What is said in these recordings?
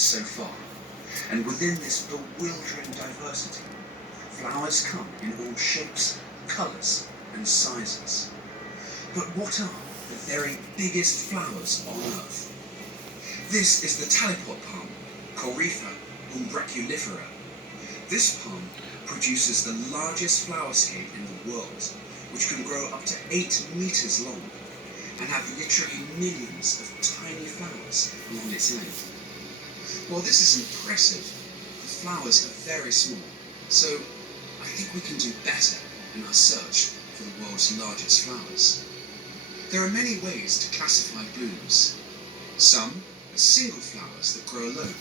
so far, and within this bewildering diversity, flowers come in all shapes, colours and sizes. But what are the very biggest flowers on Earth? This is the talipot palm, Corypha umbraculifera. This palm produces the largest flower scape in the world, which can grow up to 8 meters long and have literally millions of tiny flowers along its length. While this is impressive, the flowers are very small, so I think we can do better in our search for the world's largest flowers. There are many ways to classify blooms. Some are single flowers that grow alone,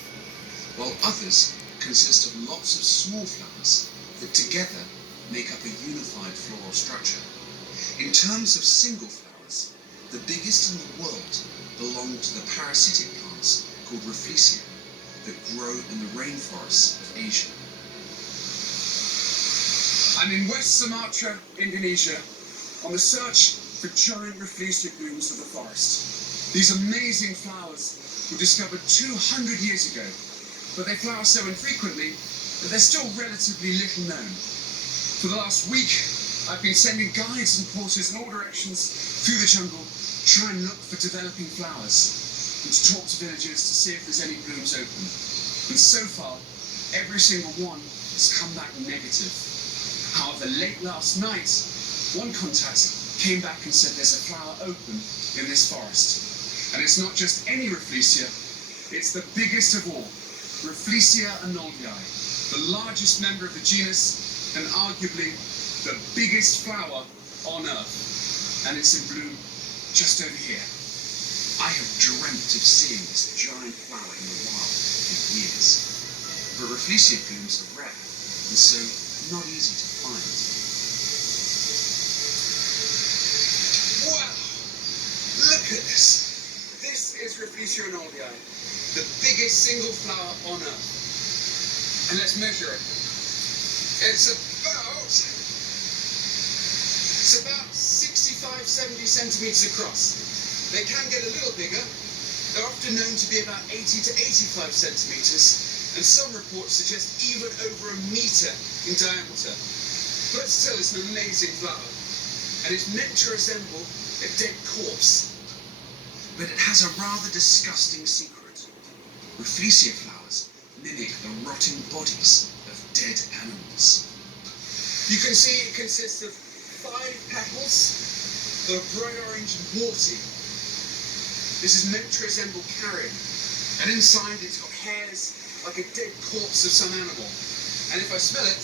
while others consist of lots of small flowers that together make up a unified floral structure. In terms of single flowers, the biggest in the world belong to the parasitic plants called Rafflesia that grow in the rainforests of Asia. I'm in West Sumatra, Indonesia, on the search for giant Rafflesia blooms of the forest. These amazing flowers were discovered 200 years ago, but they flower so infrequently that they're still relatively little known. For the last week, I've been sending guides and porters in all directions through the jungle to try and look for developing flowers and to talk to villagers to see if there's any blooms open. And so far, every single one has come back negative. However, late last night, one contact came back and said there's a flower open in this forest. And it's not just any Rafflesia, it's the biggest of all, Rafflesia arnoldii, the largest member of the genus and arguably the biggest flower on Earth. And it's in bloom just over here. I have dreamt of seeing this giant flower in the wild for years. But Rafflesia blooms are rare, and so not easy to find. Wow! Look at this! This is Rafflesia arnoldii, the biggest single flower on Earth. And let's measure it. It's about 65, 70 centimeters across. They can get a little bigger. They're often known to be about 80 to 85 centimeters, and some reports suggest even over 1 meter in diameter. But still, it's an amazing flower, and it's meant to resemble a dead corpse. But it has a rather disgusting secret. Rafflesia flowers mimic the rotting bodies of dead animals. You can see it consists of 5 petals that are bright orange and warty. This is meant to resemble carrion, and inside it's got hairs like a dead corpse of some animal. And if I smell it,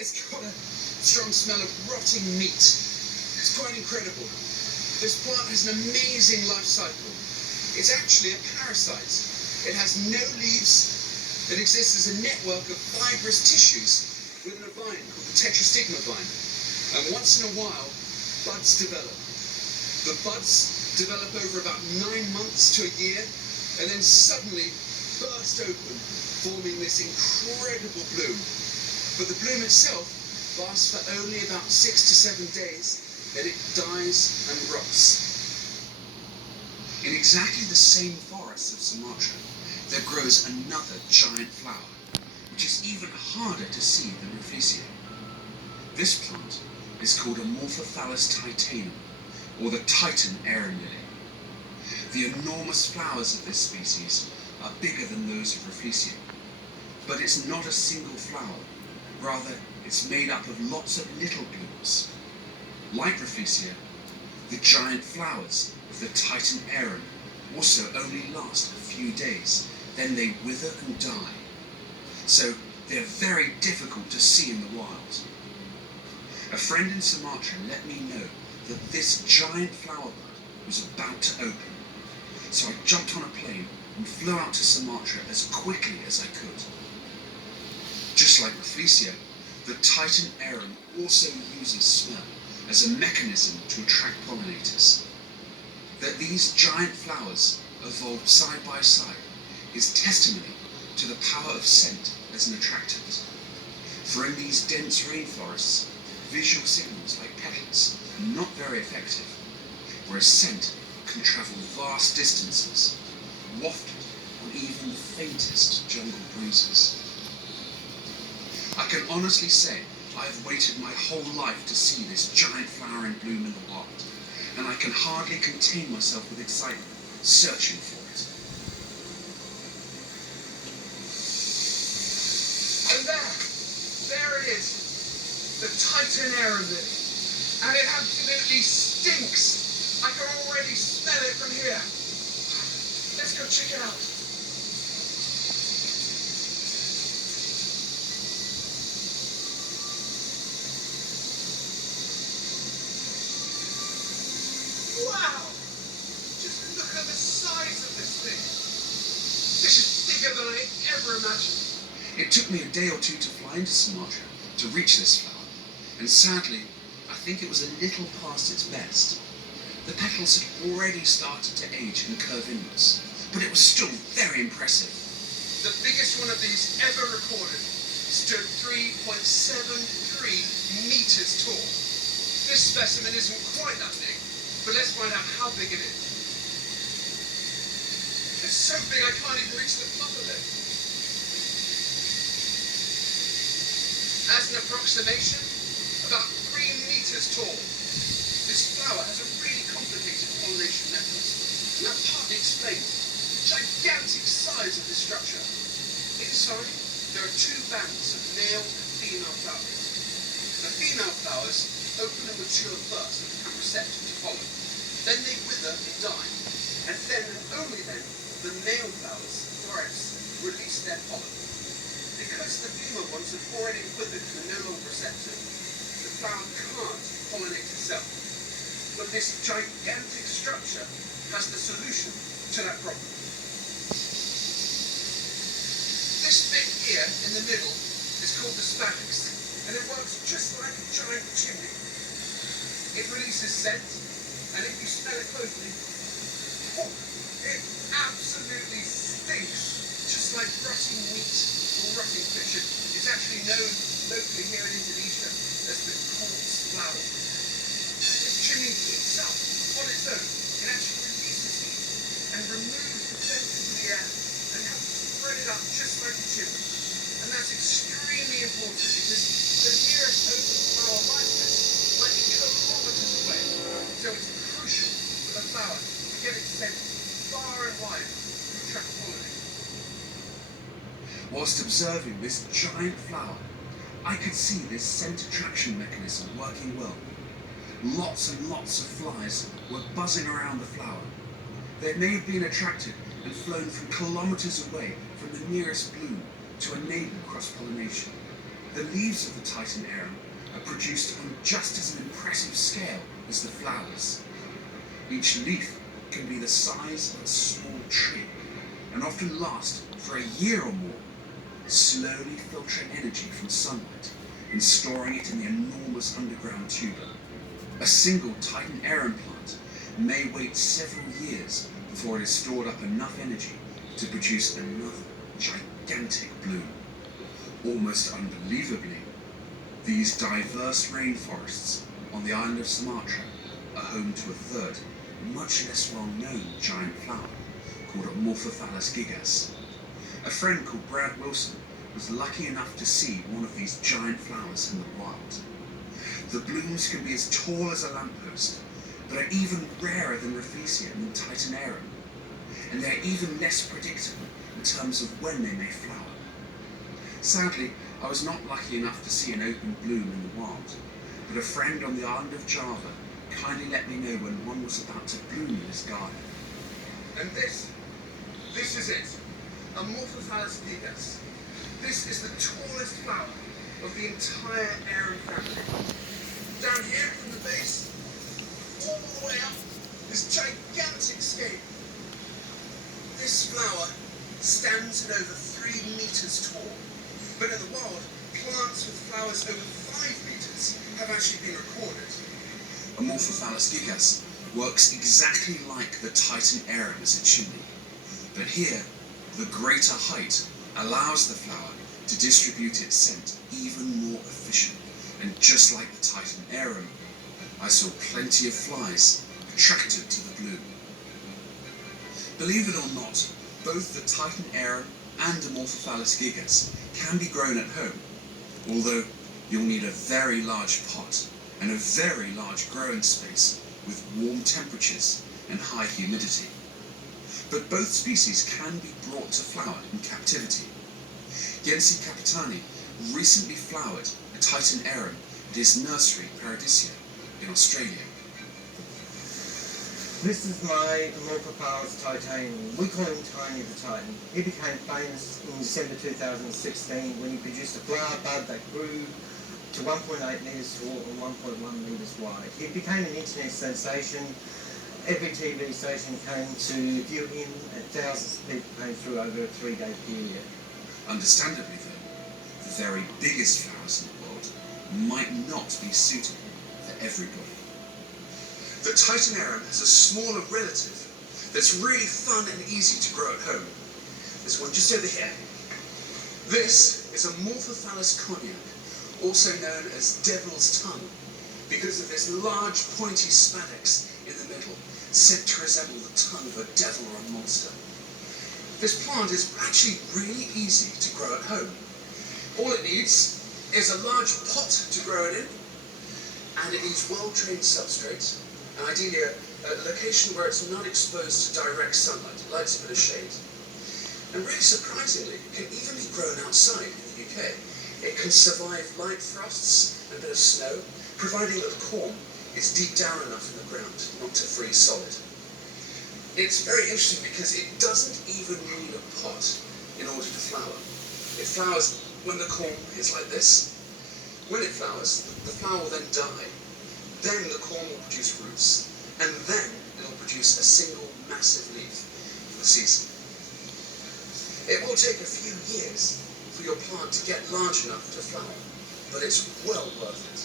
it's got a strong smell of rotting meat. It's quite incredible. This plant has an amazing life cycle. It's actually a parasite. It has no leaves. It exists as a network of fibrous tissues within a vine called the tetrastigma vine. And once in a while, buds develop. The buds develop over about 9 months to a year, and then suddenly burst open, forming this incredible bloom. But the bloom itself lasts for only about 6 to 7 days, then it dies and rots. In exactly the same forests of Sumatra, there grows another giant flower, which is even harder to see than Rafflesia. This plant is called Amorphophallus titanum, or the Titan arum lily. The enormous flowers of this species are bigger than those of Rafflesia, but it's not a single flower. Rather, it's made up of lots of little blooms. Like Rafflesia, the giant flowers of the Titan arum also only last a few days, then they wither and die. So they're very difficult to see in the wild. A friend in Sumatra let me know that this giant flower bud was about to open. So I jumped on a plane and flew out to Sumatra as quickly as I could. Just like Rafflesia, the Titan arum also uses smell as a mechanism to attract pollinators. That these giant flowers evolved side by side is testimony to the power of scent as an attractant. For in these dense rainforests, visual signals like petals are not very effective, whereas scent can travel vast distances wafted on even the faintest jungle breezes. I can honestly say I've waited my whole life to see this giant flower in bloom in the wild, and I can hardly contain myself with excitement, searching for it. And there it is, the Titan arum lily, and it absolutely stinks. I can already smell it from here. Let's go check it out. Wow! Just look at the size of this thing. This is bigger than I ever imagined. It took me a day or two to fly into Sumatra to reach this flower, and sadly, I think it was a little past its best. The petals had already started to age and curve inwards, but it was still very impressive. The biggest one of these ever recorded stood 3.73 meters tall. This specimen isn't quite that big, but let's find out how big it is. It's so big I can't even reach the top of it. As an approximation, about 3 meters tall. This flower has a really complicated pollination network, and that partly explains the gigantic size of this structure. Inside, there are 2 bands of male and female flowers. The female flowers open and mature first and become receptive to pollen. Then they wither and die, and then and only then the male flowers, florets, release their pollen. Because the female ones have already withered and are no longer receptive, the flower can't pollinate itself. But this gigantic structure has the solution to that problem. This bit here in the middle is called the spadix, and it works just like a giant chimney. It releases scent, and if you smell it closely, oh, it absolutely stinks, just like rotting meat or rotting fish. It's actually known locally here in Indonesia as the corpse flower. This chimney heats up on its own. It actually releases heat and removes the scent into the air and helps spread it up just like a chimney. And that's extremely important because the nearest open flower like this might be kilometers away. So it's crucial for the flower to get its scent far and wide to attract pollinators. Whilst observing this giant flower, I could see this scent attraction mechanism working well. Lots and lots of flies were buzzing around the flower. They may have been attracted and flown from kilometers away from the nearest bloom to enable cross-pollination. The leaves of the Titan arum are produced on just as an impressive scale as the flowers. Each leaf can be the size of a small tree and often last for a year or more, slowly filtering energy from sunlight and storing it in the enormous underground tuber. A single Titan arum plant may wait several years before it has stored up enough energy to produce another gigantic bloom. Almost unbelievably, these diverse rainforests on the island of Sumatra are home to a third, much less well-known giant flower called Amorphophallus gigas. A friend called Brad Wilson was lucky enough to see one of these giant flowers in the wild. The blooms can be as tall as a lamppost, but are even rarer than Rafflesia and Titan arum, and they are even less predictable in terms of when they may flower. Sadly, I was not lucky enough to see an open bloom in the wild, but a friend on the island of Java kindly let me know when one was about to bloom in his garden. And this is it, Amorphophallus gigas. This is the tallest flower of the entire arum family. Down here from the base, all the way up, this gigantic scape. This flower stands at over 3 meters tall, but in the wild, plants with flowers over 5 meters have actually been recorded. Amorphophallus gigas works exactly like the Titan arum as a chimney, but here, the greater height allows the flower to distribute its scent even more efficiently. And just like the Titan arum, I saw plenty of flies attracted to the bloom. Believe it or not, both the Titan Arum and Amorphophallus gigas can be grown at home, although you'll need a very large pot and a very large growing space with warm temperatures and high humidity. But both species can be brought to flower in captivity. Yensi Capitani recently flowered a Titan Arum at his nursery Paradisia in Australia. This is my Amorphophallus titanium. We call him Tiny the Titan. He became famous in December 2016 when he produced a flower bud that grew to 1.8 metres tall and 1.1 metres wide. He became an internet sensation. Every TV station came to view him, and thousands of people came through over a 3-day period. Understandably though, the very biggest flowers in the world might not be suitable for everybody. The Titan Arum has a smaller relative that's really fun and easy to grow at home. There's one just over here. This is Amorphophallus cognac, also known as devil's tongue, because of this large pointy spadix in the middle, said to resemble the tongue of a devil or a monster. This plant is actually really easy to grow at home. All it needs is a large pot to grow it in, and it needs well-trained substrate, and ideally a location where it's not exposed to direct sunlight. It likes a bit of shade. And really surprisingly, it can even be grown outside in the UK. It can survive light frosts and a bit of snow, providing that the corm is deep down enough in the ground not to freeze solid. It's very interesting because it doesn't even need a pot in order to flower. It flowers when the corm is like this. When it flowers, the flower will then die. Then the corm will produce roots, and then it'll produce a single massive leaf for the season. It will take a few years for your plant to get large enough to flower, but it's well worth it.